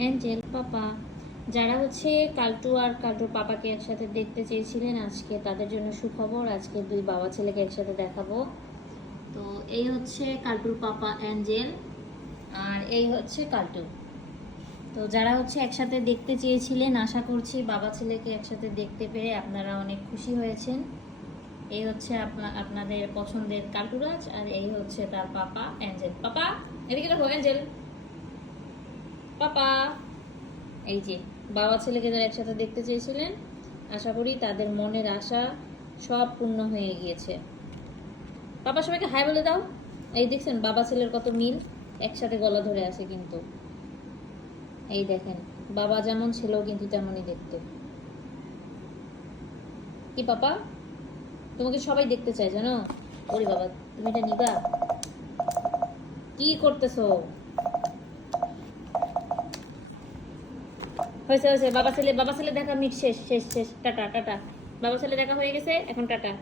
Angel পাপা, যারা হচ্ছে কালটু আর কাল্টুর পাপাকে একসাথে দেখতে চেয়েছিলেন আজকে, তাদের জন্য সুখবর, আজকে দুই বাবা ছেলেকে একসাথে দেখাবো। তো এই হচ্ছে কাল্টুর পাপা অ্যাঞ্জেল আর এই হচ্ছে কাল্টু তো যারা হচ্ছে একসাথে দেখতে চেয়েছিলেন, আশা করছি বাবা ছেলেকে একসাথে দেখতে পেরে আপনারা অনেক খুশি হয়েছেন। এই হচ্ছে আপনা- আপনাদের পছন্দের কাল্টুরাজ আর এই হচ্ছে তার পাপা অ্যাঞ্জেল পাপা, এদিকে দেখো অ্যাঞ্জেল পাপা। এই যে, বাবা ছেলেকে যারা একসাথে দেখতে চেয়েছিলেন, আশা করি তাদের মনের আশা সব পূর্ণ হয়ে গিয়েছে। পাপা, সবাইকে হাই বলে দাও। এই দেখছেন, বাবা ছেলের কত মিল, একসাথে গলা ধরে আছে কিন্তু। এই দেখেন, বাবা যেমন ছেলেও কিন্তু তেমনই দেখতে। কি পাপা? তোমাকে সবাই দেখতে চায়, জানো? ওরে বাবা, তুমি এটা নিবা? কি করতেছো? হয়েছে হয়েছে। বাবা ছেলে বাবা ছেলে দেখা মিট শেষ শেষ শেষ। Tata tata. বাবা ছেলে দেখা হয়ে গেছে, এখন টাটা।